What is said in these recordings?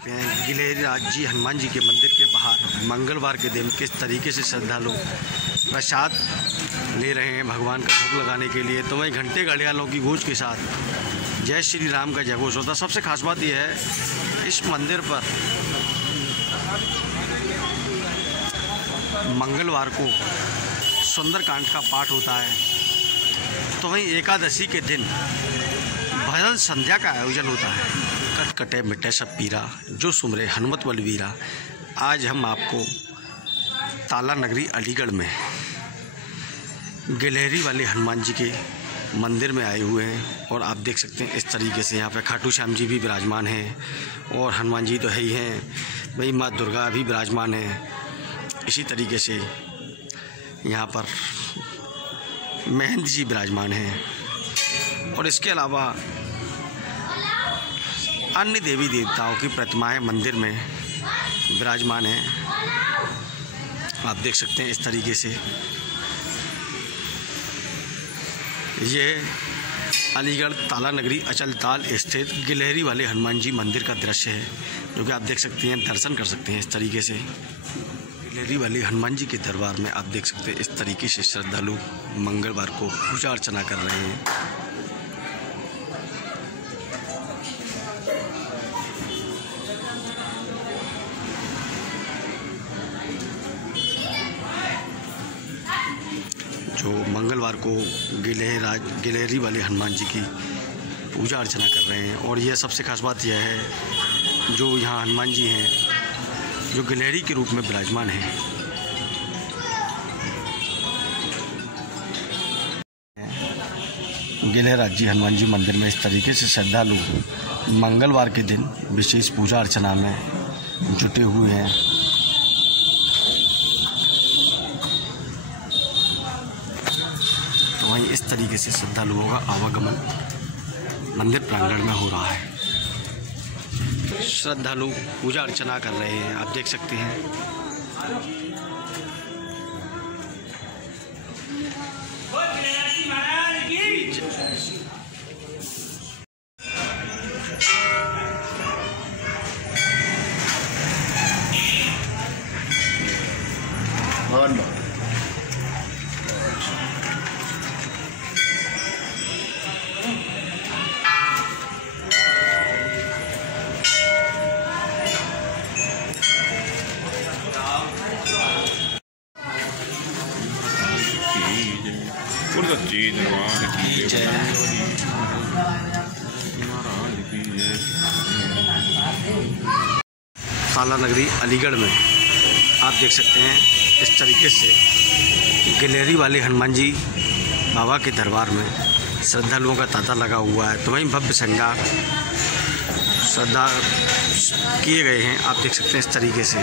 गिलहरीराज जी हनुमान जी के मंदिर के बाहर मंगलवार के दिन किस तरीके से श्रद्धालु प्रसाद ले रहे हैं भगवान का भोग लगाने के लिए। तो वहीं घंटे घड़ियालों की गूंज के साथ जय श्री राम का जयघोष होता। सबसे खास बात यह है इस मंदिर पर मंगलवार को सुंदरकांड का पाठ होता है। तो वहीं एकादशी के दिन भजन संध्या का आयोजन होता है। कट कटे मिटे सब पीरा जो सुमरे हनुमत बलवीरा। आज हम आपको ताला नगरी अलीगढ़ में गिलहरी वाले हनुमान जी के मंदिर में आए हुए हैं और आप देख सकते हैं इस तरीके से यहाँ पे खाटू श्याम जी भी विराजमान हैं और हनुमान जी तो है ही हैं, वही माँ दुर्गा भी विराजमान है। इसी तरीके से यहाँ पर महंत जी विराजमान हैं और इसके अलावा अन्य देवी देवताओं की प्रतिमाएं मंदिर में विराजमान हैं। आप देख सकते हैं इस तरीके से ये अलीगढ़ ताला नगरी अचलताल स्थित गिलहरी वाले हनुमान जी मंदिर का दृश्य है, जो कि आप देख सकते हैं, दर्शन कर सकते हैं इस तरीके से। गिलहरी वाले हनुमान जी के दरबार में आप देख सकते हैं इस तरीके से श्रद्धालु मंगलवार को पूजा अर्चना कर रहे हैं। जो मंगलवार को गिलहरी वाले हनुमान जी की पूजा अर्चना कर रहे हैं। और यह सबसे खास बात यह है जो यहाँ हनुमान जी हैं जो गिलहरी के रूप में विराजमान हैं। गिलहराज जी हनुमान जी मंदिर में इस तरीके से श्रद्धालु मंगलवार के दिन विशेष पूजा अर्चना में जुटे हुए हैं। तो वहीं इस तरीके से श्रद्धालुओं का आवागमन मंदिर प्रांगण में हो रहा है। श्रद्धालु पूजा अर्चना कर रहे हैं, आप देख सकते हैं। ताला नगरी अलीगढ़ में आप देख सकते हैं इस तरीके से गिलहरी वाले हनुमान जी बाबा के दरबार में श्रद्धालुओं का तांता लगा हुआ है। तो वहीं भव्य श्रृंगार श्रद्धा किए गए हैं, आप देख सकते हैं इस तरीके से।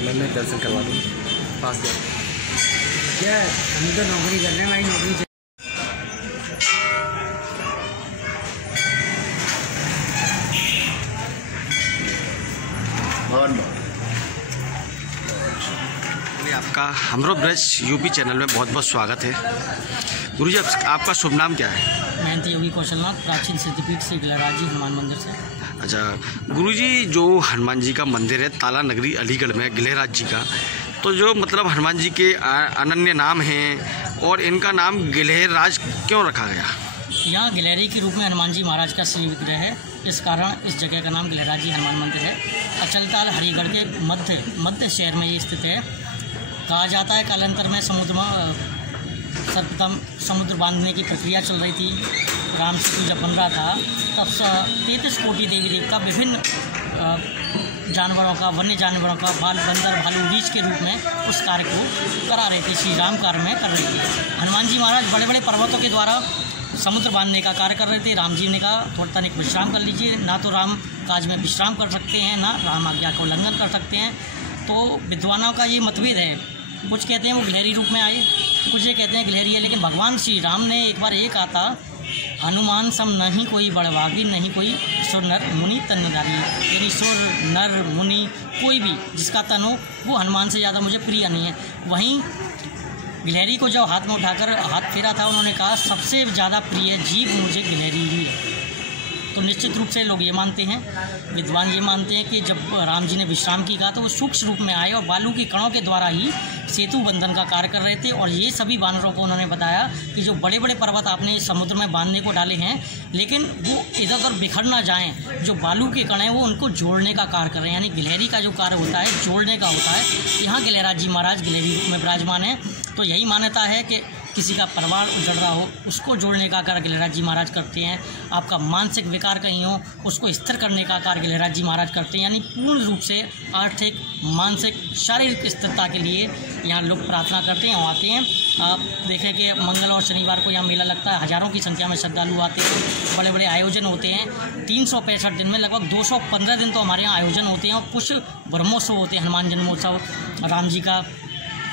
मैं दर्शन करवा दूँ पास क्या हम तो नौकरी कर रहे हैं, हमारी नौकरी आपका हमरो ब्रज यूपी चैनल में बहुत बहुत स्वागत है। गुरुजी आपका शुभ नाम क्या है? महंत योगी कौशलनाथ, प्राचीन सिद्धपीठ से गिलहराज जी हनुमान मंदिर से। अच्छा गुरुजी, जो हनुमान जी का मंदिर है ताला नगरी अलीगढ़ में गिलहराज जी का, तो जो मतलब हनुमान जी के अनन्य नाम हैं और इनका नाम गिलहराज क्यों रखा गया? यहाँ गिलहरी के रूप में हनुमान जी महाराज का श्री विग्रह है, इस कारण इस जगह का नाम गिलहराज जी हनुमान मंदिर है। अचलताल हरिगढ़ के मध्य शहर में ये स्थित है। कहा जाता है कालांतर में सर्वप्रथम समुद्र बांधने की प्रक्रिया चल रही थी। राम सेतु जब बन रहा था तब 33 कोटि देवी देवता विभिन्न जानवरों का, वन्य जानवरों का, बंदर भालू रीछ के रूप में उस कार्य को करा रहे थे, श्री राम कार्य में कर रहे थे। हनुमान जी महाराज बड़े बड़े पर्वतों के द्वारा समुद्र बांधने का कार्य कर रहे थे। राम जी ने कहा थोड़ा तनिक विश्राम कर लीजिए, ना तो राम काज में विश्राम कर सकते हैं, ना राम आज्ञा का उल्लंघन कर सकते हैं। तो विद्वानों का ये मतभेद है, कुछ कहते हैं वो गिलहरी रूप में आए, कुछ ये कहते हैं गिलहरी है। लेकिन भगवान श्री राम ने एक बार ये कहा था, हनुमान सम नहीं कोई बड़वागी, नहीं कोई सुर नर मुनि तन्नधारी। यानी सुर नर मुनि कोई भी जिसका तन हो वो हनुमान से ज़्यादा मुझे प्रिय नहीं है। वहीं गिलहरी को जब हाथ में उठाकर हाथ फेरा था, उन्होंने कहा सबसे ज़्यादा प्रिय जीव मुझे गिलहरी ही है। तो निश्चित रूप से लोग ये मानते हैं, विद्वान ये मानते हैं कि जब राम जी ने विश्राम की कहा तो वो सूक्ष्म रूप में आए और बालू की कणों के द्वारा ही सेतु बंधन का कार्य कर रहे थे। और ये सभी वानरों को उन्होंने बताया कि जो बड़े बड़े पर्वत आपने समुद्र में बांधने को डाले हैं, लेकिन वो इधर उधर बिखर ना जाएँ, जो बालू के कण हैं वो उनको जोड़ने का कार्य कर रहे हैं, यानी गिलहरी का जो कार्य होता है जोड़ने का होता है। यहाँ गिलहराज जी महाराज गिलहरी रूप में विराजमान हैं। तो यही मान्यता है कि किसी का परिवार उजड़ रहा हो उसको जोड़ने का कार्य गिलहराज जी महाराज करते हैं। आपका मानसिक विकार कहीं हो उसको स्थिर करने का कार्य गिलहराज जी महाराज करते हैं। यानी पूर्ण रूप से आर्थिक, मानसिक, शारीरिक स्थिरता के लिए यहाँ लोग प्रार्थना करते हैं और आते हैं। आप देखें कि मंगल और शनिवार को यहाँ मेला लगता है, हज़ारों की संख्या में श्रद्धालु आते हैं। बड़े बड़े आयोजन होते हैं, 365 दिन में लगभग 215 दिन तो हमारे यहाँ आयोजन होते हैं। और कुछ ब्रह्मोत्सव होते हैं, हनुमान जन्मोत्सव, राम जी का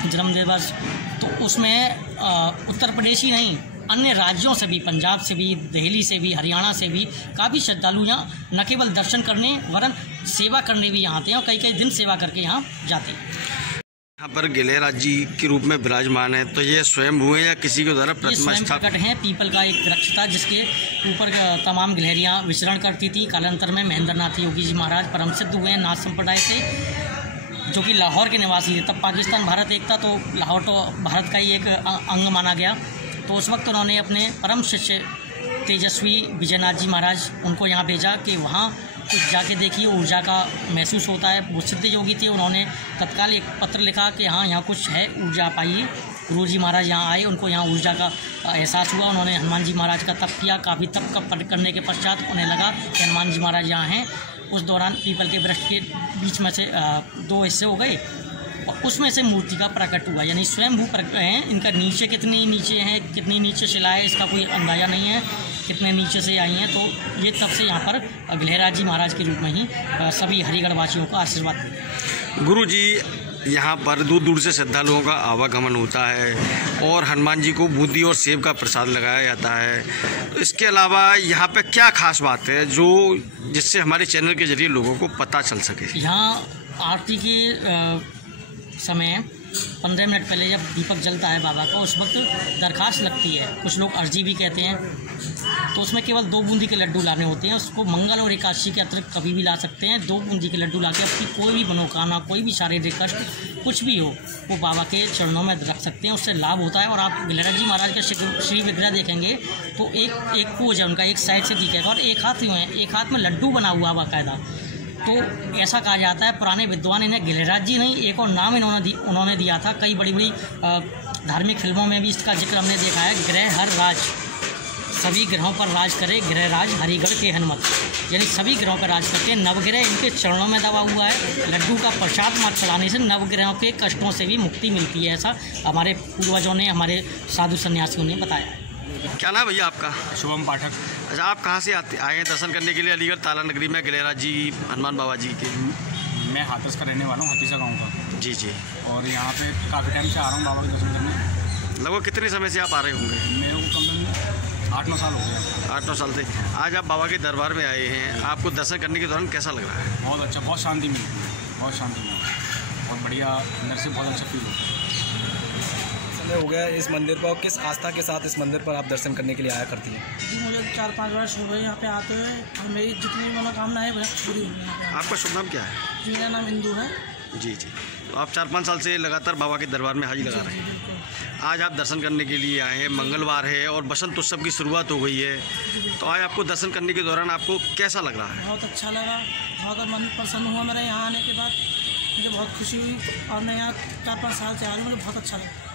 जन्म दिवस, तो उसमें उत्तर प्रदेश ही नहीं अन्य राज्यों से भी, पंजाब से भी, दिल्ली से भी, हरियाणा से भी काफ़ी श्रद्धालु यहाँ न केवल दर्शन करने वरन सेवा करने भी यहाँ आते हैं और कई कई दिन सेवा करके यहाँ जाते हैं। यहाँ पर गिलहराज जी के रूप में विराजमान है, तो ये स्वयं हुए या किसी के द्वारा प्रतिमा प्रकट है। पीपल का एक वृक्ष था जिसके ऊपर तमाम गिलहरियाँ विचरण करती थी। कालांतर में महेंद्र नाथ योगी जी महाराज परम सिद्ध हुए हैं नाथ संप्रदाय से, जो कि लाहौर के निवासी थे। तब पाकिस्तान भारत एक था, तो लाहौर तो भारत का ही एक अंग माना गया। तो उस वक्त उन्होंने अपने परम शिष्य तेजस्वी विजयनाथ जी महाराज उनको यहाँ भेजा कि वहाँ कुछ जाके देखिए, ऊर्जा का महसूस होता है। वो सिद्ध योगी थे, उन्होंने तत्काल एक पत्र लिखा कि हाँ यहाँ कुछ है, ऊर्जा पाइए। गुरु जी महाराज यहाँ आए, उनको यहाँ ऊर्जा का एहसास हुआ। उन्होंने हनुमान जी महाराज का तप किया। काफ़ी तप का करने के पश्चात उन्हें लगा कि हनुमान जी महाराज यहाँ हैं। उस दौरान पीपल के वृक्ष के बीच में से 2 हिस्से हो गए और उसमें से मूर्ति का प्रकट हुआ, यानी स्वयंभू प्रकट हैं। इनका नीचे कितनी नीचे हैं, कितनी नीचे शिला है, इसका कोई अंदाज़ा नहीं है कितने नीचे से आई हैं। तो ये तब से यहाँ पर गिलहराज जी महाराज के रूप में ही सभी हरिगढ़ वासियों का आशीर्वाद। गुरु जी यहाँ पर दूर दूर से श्रद्धालुओं का आवागमन होता है और हनुमान जी को बूंदी और सेब का प्रसाद लगाया जाता है। तो इसके अलावा यहाँ पे क्या खास बात है जो जिससे हमारे चैनल के जरिए लोगों को पता चल सके? यहाँ आरती के समय 15 मिनट पहले जब दीपक जलता है बाबा का, उस वक्त दरखास्त लगती है, कुछ लोग अर्जी भी कहते हैं। तो उसमें केवल 2 बूंदी के लड्डू लाने होते हैं। उसको मंगल और एकादशी के अतिरिक्त कभी भी ला सकते हैं। 2 बूंदी के लड्डू ला के अपनी कोई भी मनोकामना, कोई भी शारीरिक कष्ट कुछ भी हो वो बाबा के चरणों में रख सकते हैं, उससे लाभ होता है। और आप गिलहराज जी महाराज के श्री विग्रह देखेंगे तो एक पोज है उनका, एक साइड से दिखेगा और एक हाथ यूँ है, एक हाथ में लड्डू बना हुआ बाकायदा। तो ऐसा कहा जाता है, पुराने विद्वान इन्हें गिलहराज जी नहीं एक और नाम उन्होंने दिया था। कई बड़ी बड़ी धार्मिक फिल्मों में भी इसका जिक्र हमने देखा है। ग्रह हर राज, सभी ग्रहों पर राज करे गृहराज हरिगढ़ के हनुमत, यानी सभी ग्रहों पर राज करते हैं। नवग्रह इनके चरणों में दबा हुआ है। लड्डू का प्रसाद मत चढ़ाने से नवग्रहों के कष्टों से भी मुक्ति मिलती है, ऐसा हमारे पूर्वजों ने, हमारे साधु सन्यासियों ने बताया है। क्या नाम भैया आपका? शुभम पाठक। अच्छा, आप कहाँ से आए हैं दर्शन करने के लिए अलीगढ़ ताला नगरी में गिलहराज जी हनुमान बाबा जी के? मैं हाथरस का रहने वाला हूँ, हतीसा गाँव का। जी जी। और यहाँ पे काफ़ी टाइम से आ रहा हूँ बाबा के दर्शन करने। लगभग कितने समय से आप आ रहे होंगे? मेरे को कम से कम 8-9 साल हो गया। 8-9 साल से। आज आप बाबा के दरबार में आए हैं, आपको दर्शन करने के दौरान कैसा लग रहा है? बहुत अच्छा, बहुत शांति मिलती है, बहुत शांति मिलती है, बहुत बढ़िया, अंदर से बहुत अच्छा फील होता है। समय हो गया इस मंदिर पर, किस आस्था के साथ इस मंदिर पर आप दर्शन करने के लिए आया करती हैं? जी, मुझे 4-5 वर्ष हो गए यहाँ पे आते हुए और मेरी जितनी मनोकामना है वह पूरी हुई है। आपका शुभ नाम क्या है? जी, मेरा नाम इंदू है। जी जी। तो आप 4-5 साल से लगातार बाबा के दरबार में हाजिरी लगा रहे हैं। बिल्कुल। आज आप दर्शन करने के लिए आए हैं, मंगलवार है और बसंत उत्सव की शुरुआत हो गई है, तो आज आपको दर्शन करने के दौरान आपको कैसा लग रहा है? बहुत अच्छा लगा, बहुत मन प्रसन्न हुआ मेरा यहाँ आने के बाद। मुझे बहुत खुशी हुई और मैं यहाँ 4-5 साल से आ रही हूँ, मुझे बहुत अच्छा लगा।